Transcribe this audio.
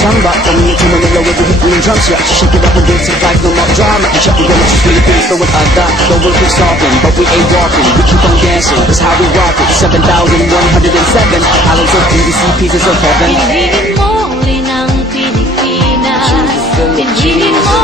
samba, coming into Manila with the beat and drum set. Shake it up and dance it like no more drama. Shut the doors, just Philippines, throw it out that. No one keeps talking, but we ain't walking. We keep on dancing, that's how we rock it. 7,107 islands of PVC, pieces of heaven. Piliin mo rin ang Pilipinas. Piliin mo